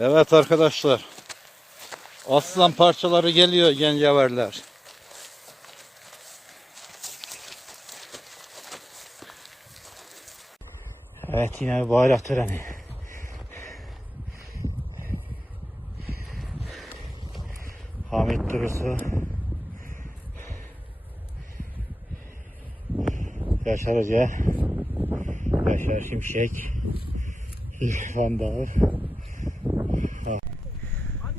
Evet arkadaşlar. Aslan parçaları geliyor genceverler. Evet yine bir bayrak. Hamit Durusu. Yaşar Hoca. Yaşar Şimşek. İrfan Dağı.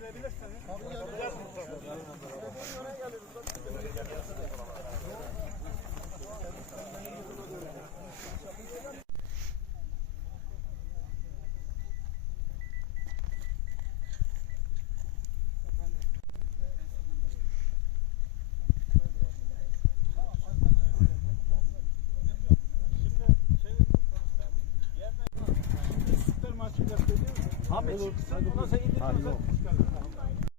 Gelebilirsin. Tabii gelebilirsin. Tabii. Ahmet, ondan sen indirdin.